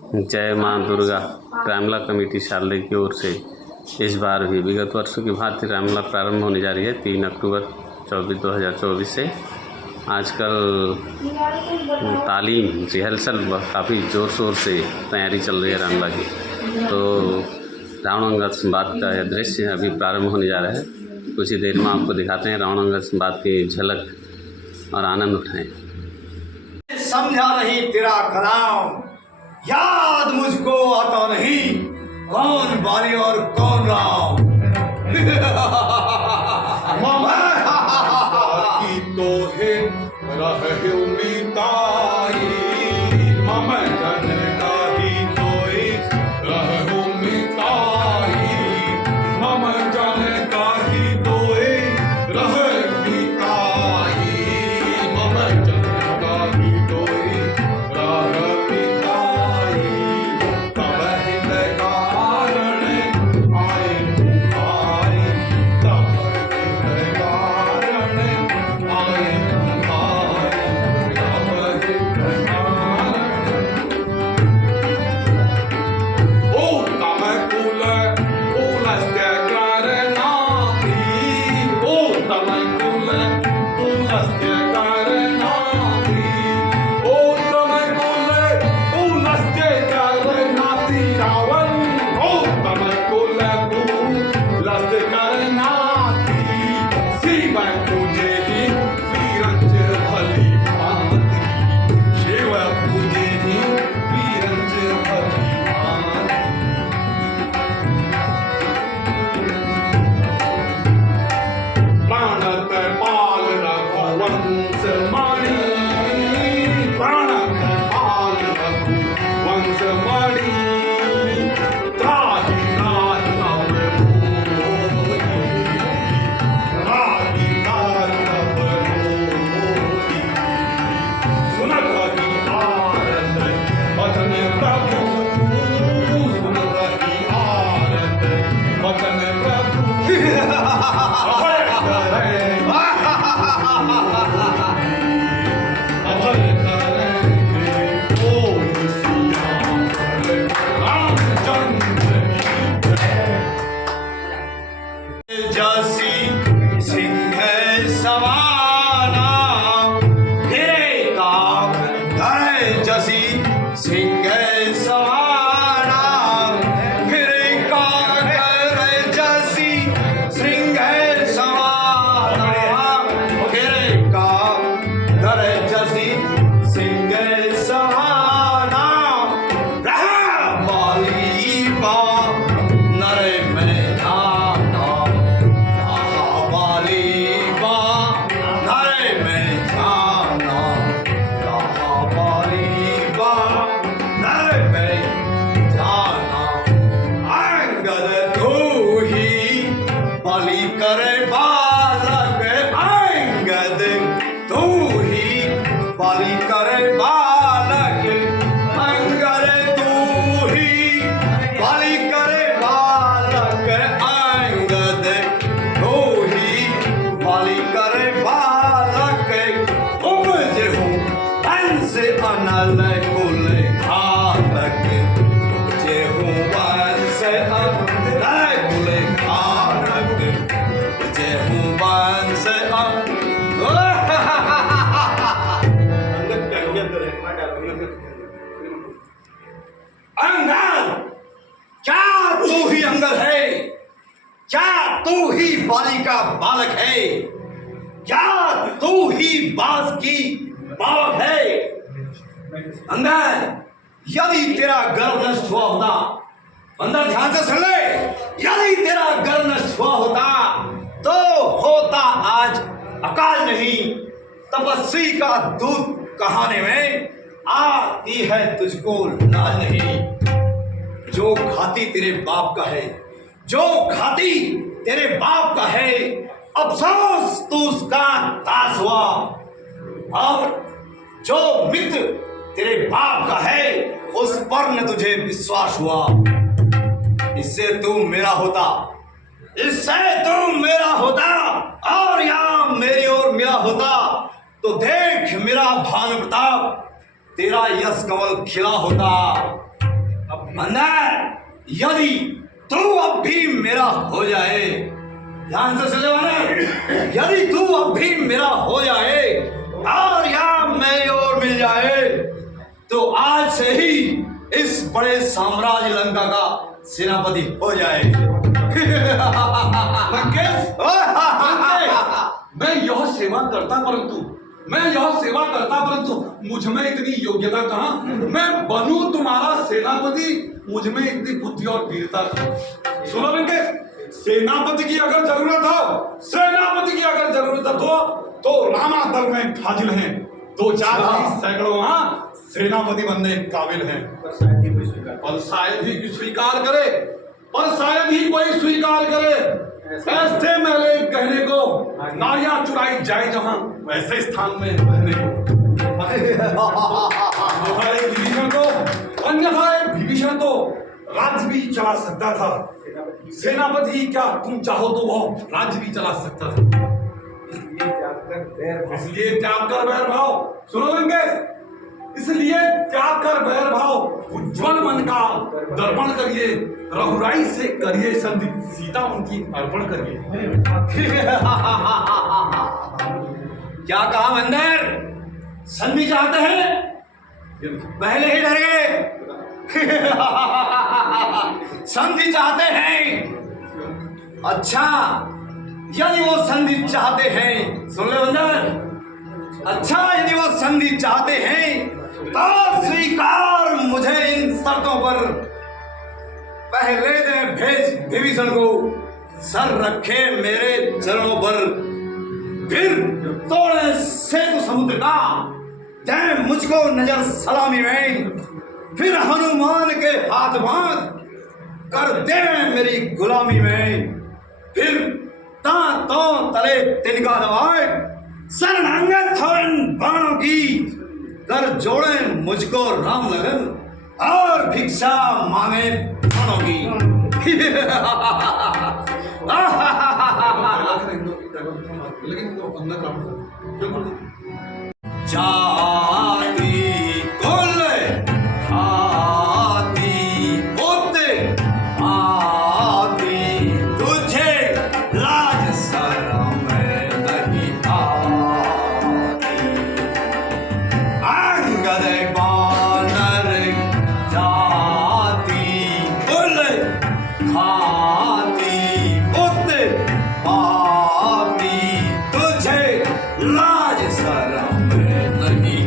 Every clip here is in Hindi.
जय मां दुर्गा रामलीला कमेटी शारदे की ओर से इस बार भी विगत वर्षों की भांति रामलीला प्रारंभ होने जा रही है 3 अक्टूबर 2024 से। आजकल तालीम रिहर्सल काफ़ी ज़ोर शोर से तैयारी चल रही है रामलीला की। तो रावणांगद संवाद का यह दृश्य अभी प्रारंभ होने जा रहा है। कुछ ही देर में आपको दिखाते हैं रावणांगद संवाद की झलक और आनंद उठाएं। समझा नहीं तेरा कलाम, याद मुझको आता नहीं कौन बाली और कौन राम। की तो है रहे उम्मीदाई मम जन का ही तो रहे उम्मीदाई मम जन का ही तो रहे उम्मीदाई मम जन का ही तो रहे उम्मीदाई तब हित कारण आए तुम्हारी तब हित कारण आए तुम्हारी तब हित कारण ओ तम कुल कुलस्त्य करनाति ओ तम कुल कुलस्त्य करनाति ओ तम कुल कुलस्त्य करनाति रावण ओ तम कुल कुलस्त्य करनाति शिव पूजे ही वीरंज भली भांति शिव पूजे ही वीरंज भली भांति प्राणत पाल रघुवंश मणि प्राणत पाल रघुवंश मणि त्राहि त्राहि अब मोहि त्राहि त्राहि अब मोहि सुनत ही आरत वचन प्रभु सुनत ही आरत वचन प्रभु अभय करे अभय करेंगे कोई सिया रामचंद्र की जय। जसी सिंह समाना फिरे काम धरे जसी सिंह समाना फिरे काम धरे जसी सिंह समाना फिरे काम धरे जसी सिंह समाना रहा बाली बा नरे में जाना रहा बाली बा नरे में जाना रहा बाली बा नरे में जाना अंगद तू ही बलि करे बालक अंगद तू ही बलि करे बालक अंगद तू ही बलि करे बालक अंगद तू ही बलि करे बालक उपजे हूँ वंश अनल कुल घातक उपजे हूँ वंश अनल कुल घातक उपजे हूँ वंश अंगद क्या तू ही अंगद है, क्या तू ही बाली का बालक है, क्या तू ही बांस की बावक है। अंगद यदि तेरा गर्व नष्ट हुआ होता, अंदर ध्यान से सुन ले, यदि तेरा गर्व नष्ट हुआ होता तो होता आज अकाल नहीं तपस्वी का दूध कहाने में आती है तुझको लाज नहीं। जो घाती तेरे बाप का है, जो घाती तेरे बाप का है, अफसोस तू उसका दास हुआ। और जो मित्र तेरे बाप का है उस पर न तुझे विश्वास हुआ। इससे तू मेरा होता, इससे तू मेरा होता और यहाँ मेरी ओर मेरा होता तो देख मेरा भानु प्रताप तेरा यश कमल खिला होता। अंदर यदि तू अब भी मेरा हो जाए, ध्यान से सुने वाले, यदि तू अब भी मेरा हो जाए और या मेरी ओर मिल जाए तो आज से ही इस बड़े साम्राज्य लंका का सेनापति हो जाए। लंकेश, मैं यह सेवा करता परंतु मुझ में इतनी योग्यता कहाँ? मैं बनूं तुम्हारा सेनापति, मुझ में इतनी बुद्धि और वीरता। सुनो लंकेश, सेनापति की अगर जरूरत हो तो रामा दल में फाजिल हैं, 2-4 सैकड़ों वहां सेनापति बनने काबिल हैं। पर शायद ही कोई स्वीकार करे ऐसे महले कहने को, नारियां चुराई जाए जहां वैसे स्थान में रहने को। अन्यथा विभीषण तो राज्य भी चला सकता था, सेनापति क्या तुम चाहो तो वो राज्य भी चला सकता था। इसलिए त्याग कर वैर भाव, सुनो लंकेश, इसलिए त्याग कर वैर भाव, उज्ज्वल मन का दर्पण करिए, रघुराई से करिए संधि, सीता उनकी अर्पण करिए। क्या कहा मंदिर? संधि चाहते हैं? पहले ही डर गए। संधि चाहते हैं? अच्छा, यदि वो संधि चाहते हैं, सुन ले बंदर, अच्छा यदि वो संधि चाहते हैं तो स्वीकार मुझे इन शर्तों पर। पहले दे भेज विभीषण को, सर रखे मेरे चरणों पर, फिर तोड़े सेतु समुद्र का, दे मुझको नजर सलामी में, फिर हनुमान के हाथ बांध कर दे मेरी गुलामी में, फिर दांतों तले तिनका दबाए, शरणागत हो इन बाणों की, कर जोड़े मुझको राम लगन और भिक्षा मांगे प्राणों की। जाति कुल आदि होते आदि, तुझे लाज शरम नहीं आती। अंगद बानर जाति कुल खाती होते पापी, तुझे लाज शरम नहीं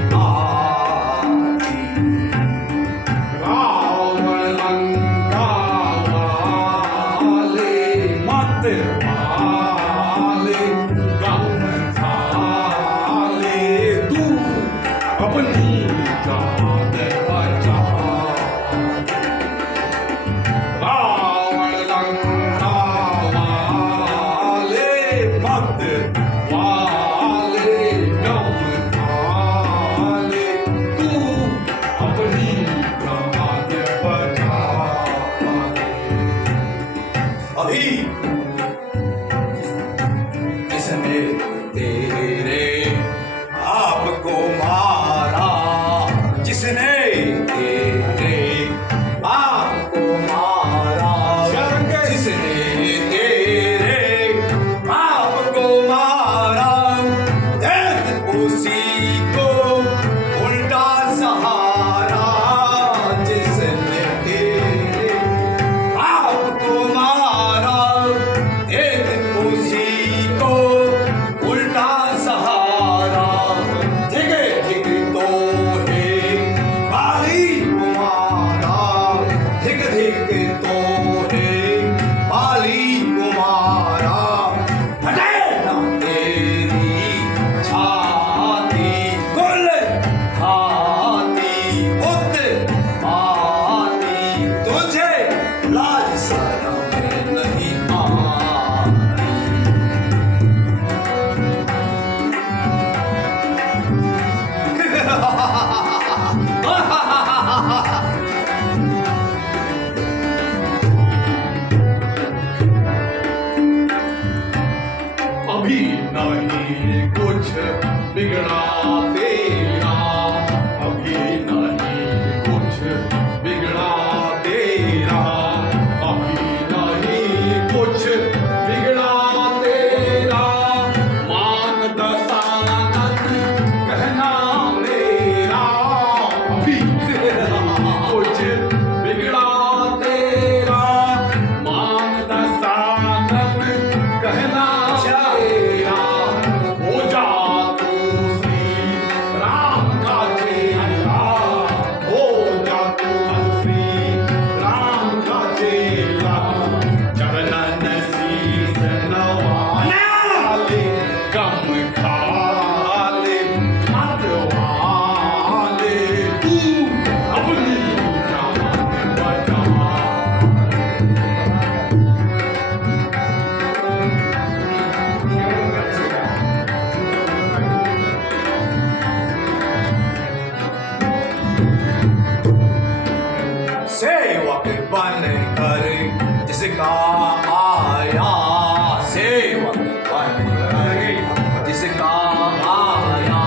जिसका आया सेवक बनकर, जिसका आया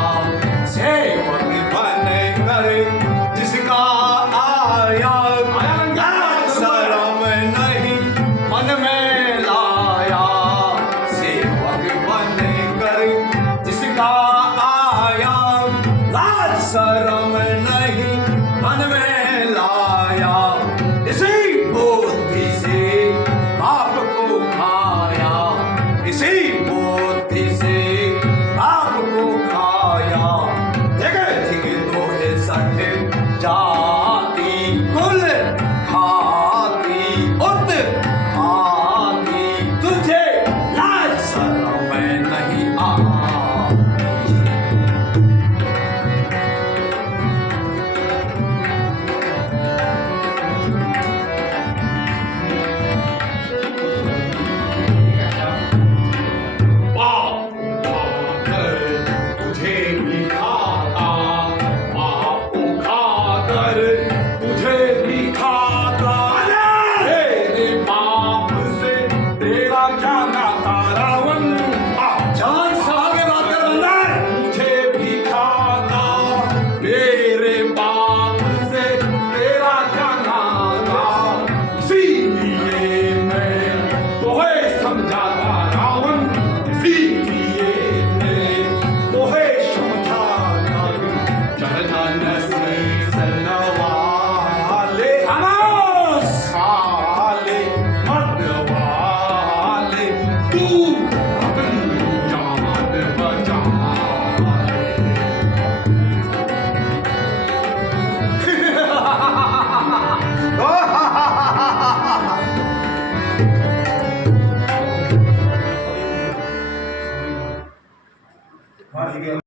सेवक बनकर, जिसका आया शर्म नहीं मन में लाया, सेवक बनकर जिसका आया लाज शर्म नहीं मन में लाया, इसी बुद्धि से पाप को खाया, इसी बुद्धि से पाप को खाया। जगह जगह दोहे सठ जाति कुल खाती उत आती, तुझे लाज शर्म नहीं आती। बाप खाकर तुझे भी खाता, बाप को खाकर तुझे भी खाता, तेरे बाप से तेरा क्या नाता रावण, जवान सभा के बात कर बंदर, मुझे भी खाता, तेरे बाप से तेरा क्या नाता, इसीलिए मैं तोहे समझाता रावण, इसीलिए मैं तोहे समझाता चरणन से सलवाले खामोश साले मर्द वाले, तू अपनी जान बचा ले।